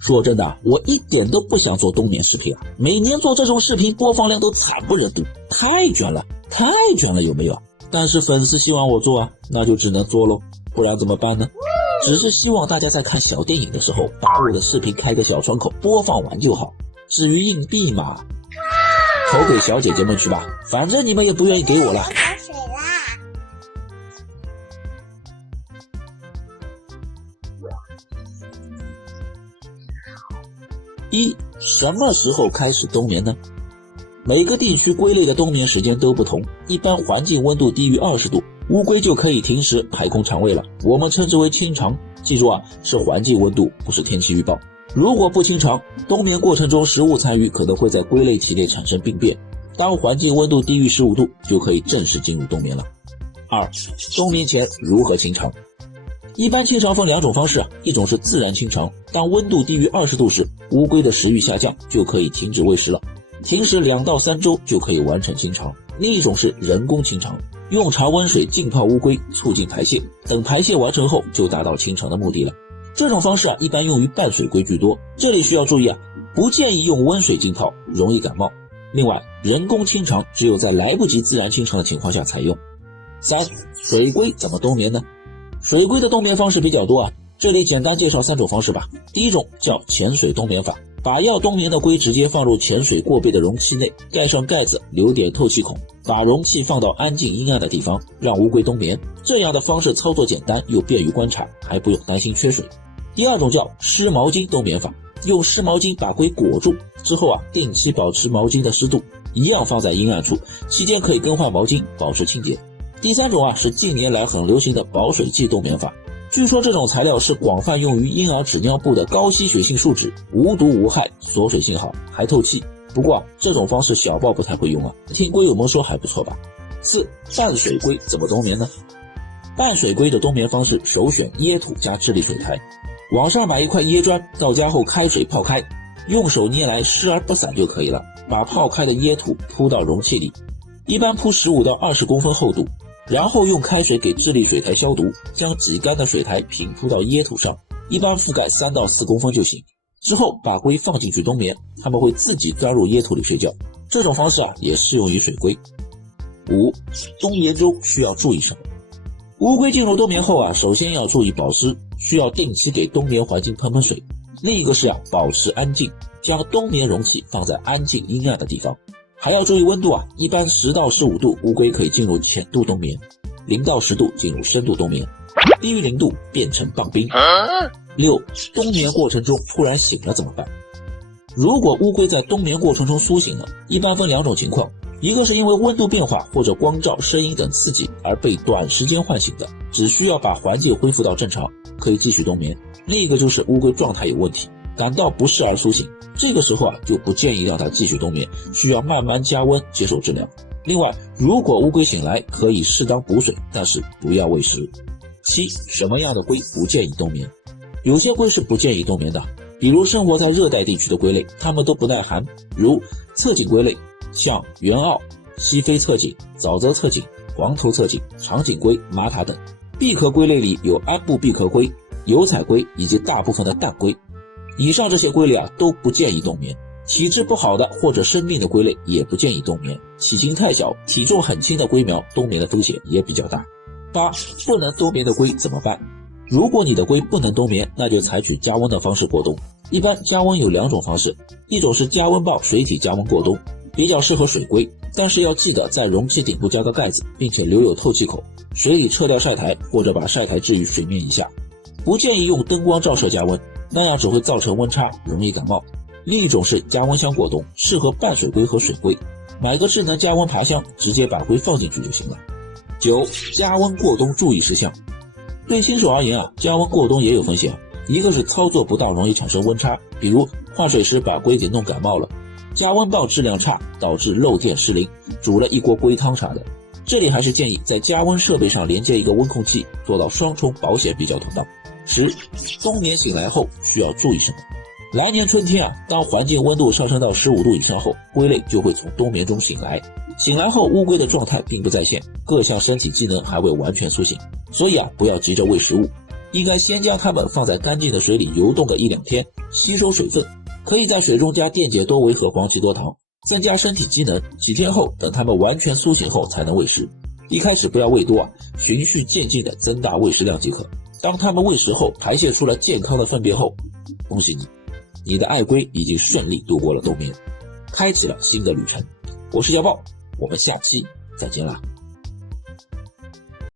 说真的，我一点都不想做冬眠视频啊，每年做这种视频播放量都惨不忍睹，太卷了有没有？但是粉丝希望我做啊，那就只能做咯，不然怎么办呢？只是希望大家在看小电影的时候把我的视频开个小窗口播放完就好，至于硬币嘛，投给小姐姐们去吧，反正你们也不愿意给我了。水啦。什么时候开始冬眠呢？每个地区归类的冬眠时间都不同，一般环境温度低于20度，乌龟就可以停止排空肠胃了，我们称之为清肠。记住啊，是环境温度，不是天气预报。如果不清肠，冬眠过程中食物残余可能会在龟类体内产生病变，当环境温度低于15度，就可以正式进入冬眠了。冬眠前如何清肠？一般清肠分2种方式，一种是自然清肠，当温度低于20度时，乌龟的食欲下降，就可以停止喂食了，停食2到3周就可以完成清肠。另一种是人工清肠，用常温水浸泡乌龟，促进排泄，等排泄完成后就达到清肠的目的了。这种方式一般用于半水龟居多，这里需要注意不建议用温水浸泡，容易感冒。另外，人工清肠只有在来不及自然清肠的情况下采用。水龟怎么冬眠呢？水龟的冬眠方式比较多这里简单介绍3种方式吧。第一种叫潜水冬眠法，把要冬眠的龟直接放入潜水过背的容器内，盖上盖子，留点透气孔，把容器放到安静阴暗的地方，让乌龟冬眠。这样的方式操作简单又便于观察，还不用担心缺水。第二种叫湿毛巾冬眠法，用湿毛巾把龟裹住之后定期保持毛巾的湿度，一样放在阴暗处，期间可以更换毛巾，保持清洁。第三种是近年来很流行的保水剂冬眠法，据说这种材料是广泛用于婴儿纸尿布的高吸血性树脂，无毒无害，锁水性好，还透气。不过这种方式小豹不太会用听龟友们说还不错吧。半水龟怎么冬眠呢？半水龟的冬眠方式首选椰土加智利水苔，网上买一块椰砖，到家后开水泡开，用手捏来湿而不散就可以了，把泡开的椰土铺到容器里，一般铺15到20公分厚度，然后用开水给智利水苔消毒，将挤干的水苔平铺到椰土上，一般覆盖3到4公分就行。之后把龟放进去冬眠，它们会自己钻入椰土里睡觉。这种方式也适用于水龟。冬眠中需要注意什么？乌龟进入冬眠后首先要注意保湿，需要定期给冬眠环境喷水。另一个是保持安静，将冬眠容器放在安静阴暗的地方。还要注意温度一般10到15度乌龟可以进入浅度冬眠，0到10度进入深度冬眠，低于0度变成棒冰。冬眠过程中突然醒了怎么办？如果乌龟在冬眠过程中苏醒了，一般分2种情况，一个是因为温度变化或者光照、声音等刺激而被短时间唤醒的，只需要把环境恢复到正常，可以继续冬眠。另一个就是乌龟状态有问题，感到不适而苏醒，这个时候就不建议让它继续冬眠，需要慢慢加温接受治疗。另外，如果乌龟醒来，可以适当补水，但是不要喂食。什么样的龟不建议冬眠？有些龟是不建议冬眠的，比如生活在热带地区的龟类，它们都不耐寒，如侧颈龟类，像原澳、西非侧颈、沼泽侧颈、黄头侧颈、长颈龟、马塔等。闭壳龟类里有安布闭壳龟、油彩龟以及大部分的蛋龟。以上这些龟类都不建议冬眠。体质不好的或者生病的龟类也不建议冬眠，体型太小、体重很轻的龟苗冬眠的风险也比较大。不能冬眠的龟怎么办？如果你的龟不能冬眠，那就采取加温的方式过冬。一般加温有2种方式，一种是加温棒水体加温过冬，比较适合水龟，但是要记得在容器顶部加个盖子，并且留有透气口，水里撤掉晒台或者把晒台置于水面以下。不建议用灯光照射加温，那样只会造成温差，容易感冒。另一种是加温箱过冬，适合半水龟和水龟，买个智能加温爬箱，直接把龟放进去就行了。加温过冬注意事项。对新手而言加温过冬也有风险，一个是操作不当容易产生温差，比如换水时把龟给弄感冒了，加温棒质量差导致漏电失灵，煮了一锅龟汤啥的。这里还是建议在加温设备上连接一个温控器，做到双重保险比较妥当。冬眠醒来后需要注意什么？来年春天当环境温度上升到15度以上后，龟类就会从冬眠中醒来。醒来后乌龟的状态并不在线，各项身体机能还未完全苏醒，所以不要急着喂食物。应该先将它们放在干净的水里游动个1-2天，吸收水分，可以在水中加电解多维和黄芪多糖，增加身体机能。几天后，等它们完全苏醒后才能喂食。一开始不要喂多循序渐进地增大喂食量即可。当它们喂食后排泄出了健康的粪便后，恭喜你，你的爱龟已经顺利度过了冬眠，开启了新的旅程。我是小豹，我们下期再见啦。